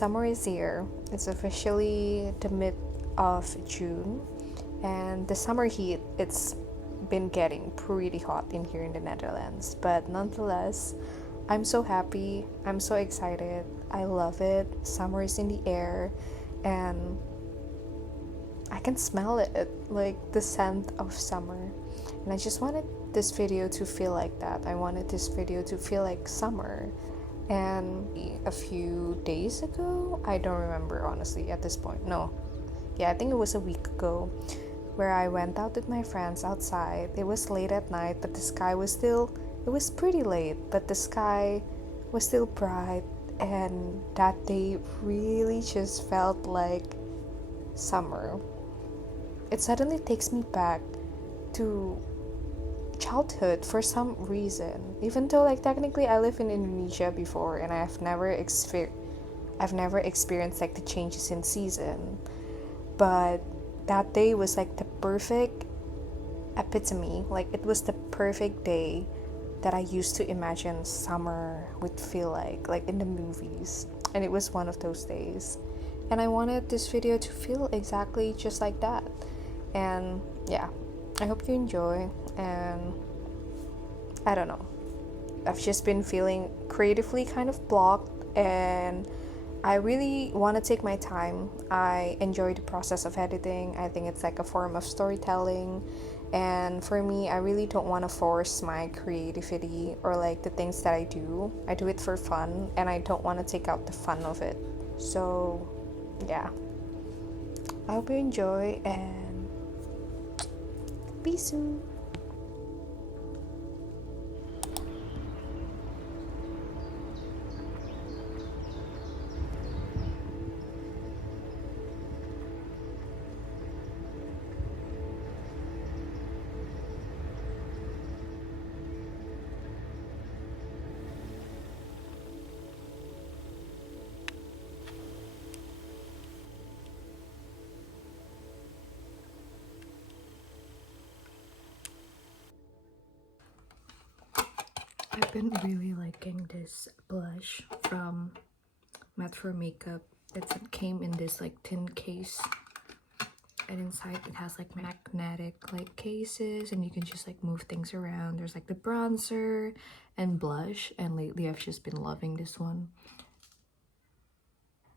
summer is here. It's officially the mid of June, and the summer heat, it's been getting pretty hot in here in the Netherlands. But nonetheless, I'm so happy. I'm so excited. I love it. Summer is in the air, and I can smell it, like the scent of summer. And I just wanted this video to feel like that. I wanted this video to feel like summer. And a few days ago, I don't remember honestly at this point. No. Yeah, I think it was a week ago, where I went out with my friends outside. It was late at night, but the sky was still, it was pretty late, but the sky was still bright. And that day really just felt like summer. It suddenly takes me back to childhood for some reason, even though like technically I live in Indonesia before, and I've never experienced like the changes in season. But that day was like the perfect epitome. Like it was the perfect day that I used to imagine summer would feel like in the movies. And it was one of those days, and I wanted this video to feel exactly just like that. And yeah, I hope you enjoy. And I don't know, I've just been feeling creatively kind of blocked, and I really want to take my time. I enjoy the process of editing. I think it's like a form of storytelling, and for me, I really don't want to force my creativity or like the things that I do it for fun, and I don't want to take out the fun of it. So yeah, I hope you enjoy, and peace. I've been really liking this blush from Matte for Makeup. It came in this like tin case, and inside it has like magnetic like cases, and you can just like move things around. There's like the bronzer and blush, and lately I've just been loving this one.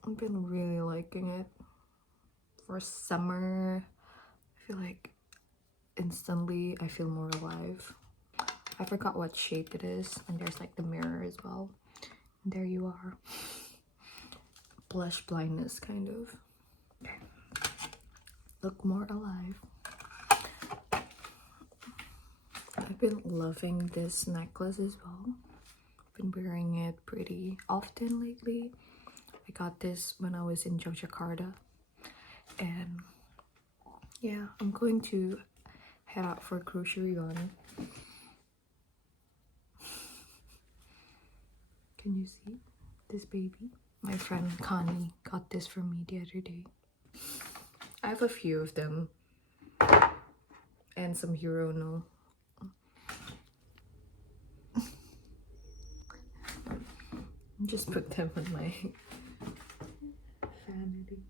I've been really liking it for summer. I feel like instantly I feel more alive. I forgot what shade it is, and there's like the mirror as well. And there you are. Blush blindness, kind of. Okay. Look more alive. I've been loving this necklace as well. I've been wearing it pretty often lately. I got this when I was in Yogyakarta. And yeah, I'm going to head out for grocery run. Can you see this baby? My friend Connie got this for me the other day. I have a few of them, and some Hirono. Just put them on my vanity.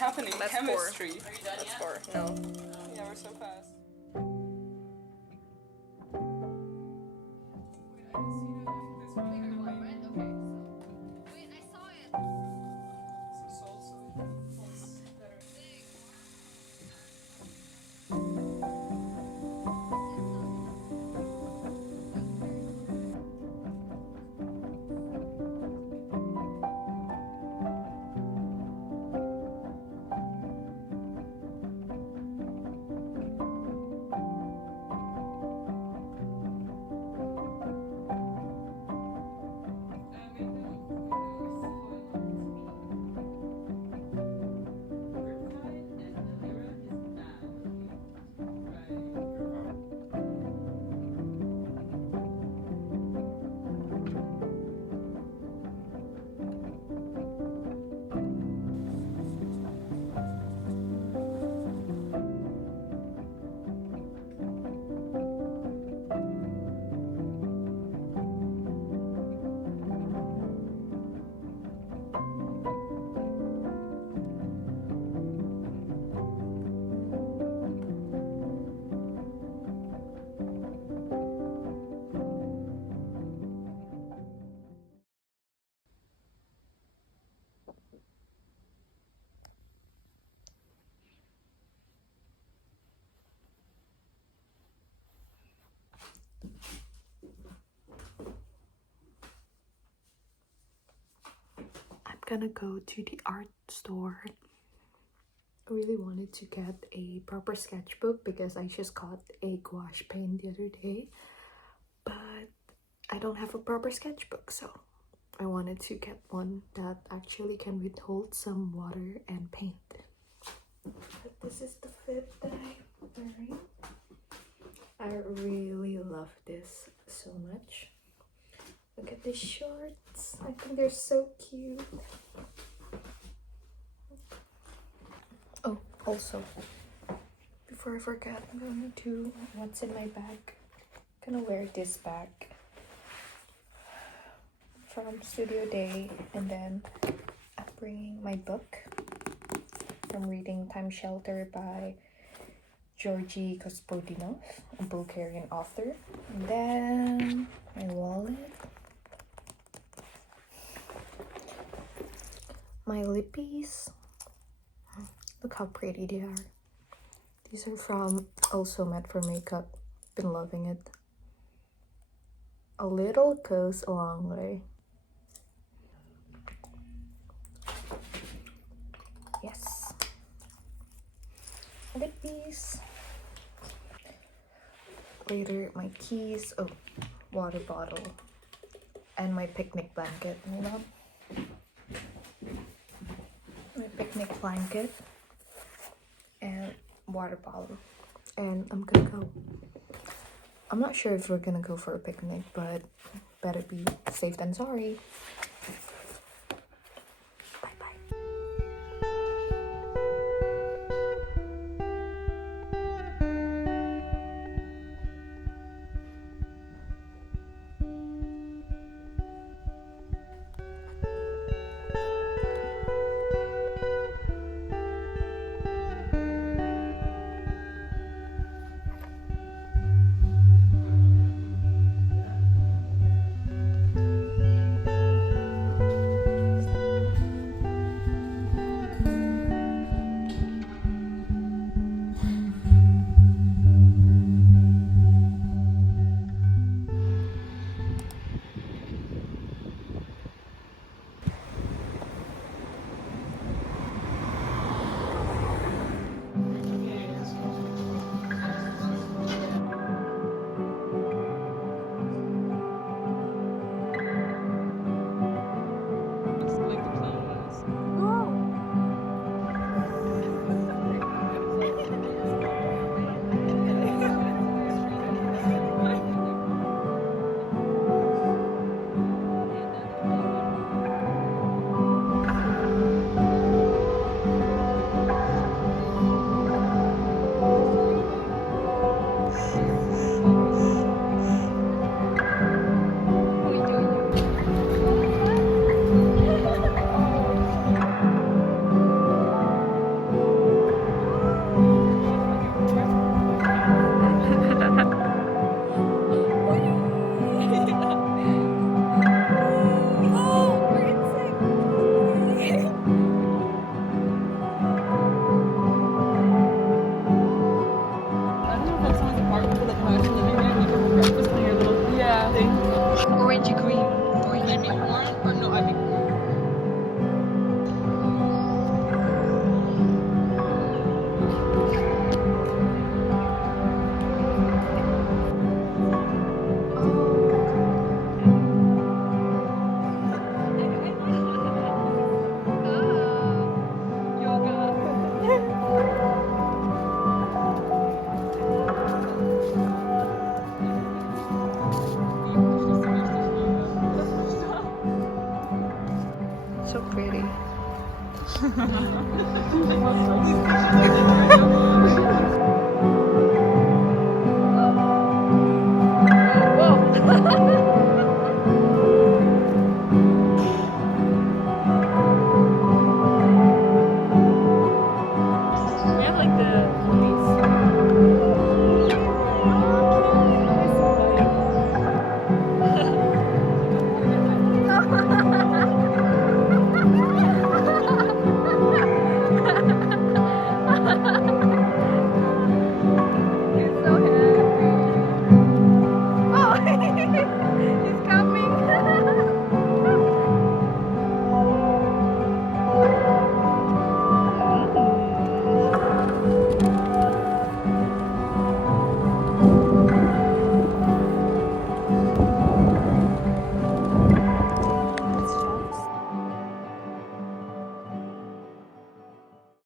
happening? Let's Chemistry. pour. Let's pour. No. Yeah, we're so fast. I'm gonna go to the art store. I really wanted to get a proper sketchbook because I just got a gouache pen the other day, but I don't have a proper sketchbook, so I wanted to get one that actually can withhold some water and paint. But this is the fit that I'm wearing. I really love this so much. Look at these shorts. I think they're so cute. Oh, also, before I forget, I'm going to what's in my bag. I'm gonna wear this bag from Studio Day, and then I'm bringing my book. I'm reading Time Shelter by Georgi Gospodinov, a Bulgarian author. And then my wallet, my lippies. Look how pretty they are. These are from Also Made for Makeup. Been loving it. A little goes a long way. Yes. Lippies. Later, my keys. Oh, water bottle. And my picnic blanket. Hold on. My picnic blanket. And water bottle. And I'm gonna go. I'm not sure if we're gonna go for a picnic, but better be safe than sorry. Bye bye. Orangey green. Orangey green. Orange or no, I think So pretty. we have like the police.